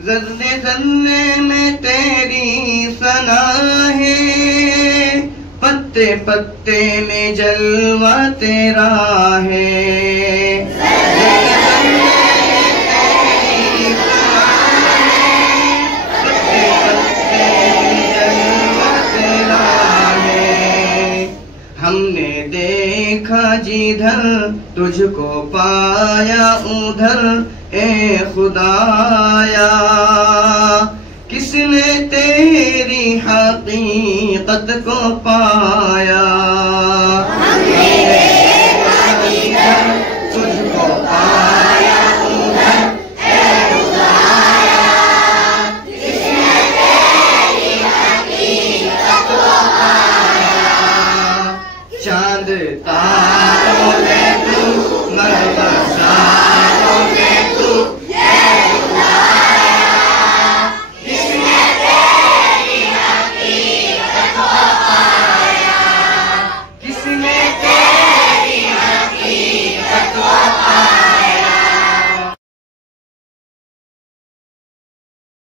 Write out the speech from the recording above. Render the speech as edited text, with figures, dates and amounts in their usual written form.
ज़र्रे ज़र्रे में तेरी सना है, पत्ते पत्ते में जलवा तेरा है। हमने देखा जिधर तुझको पाया उधर ए खुदाया, किसने तेरी हकीकत को पाया।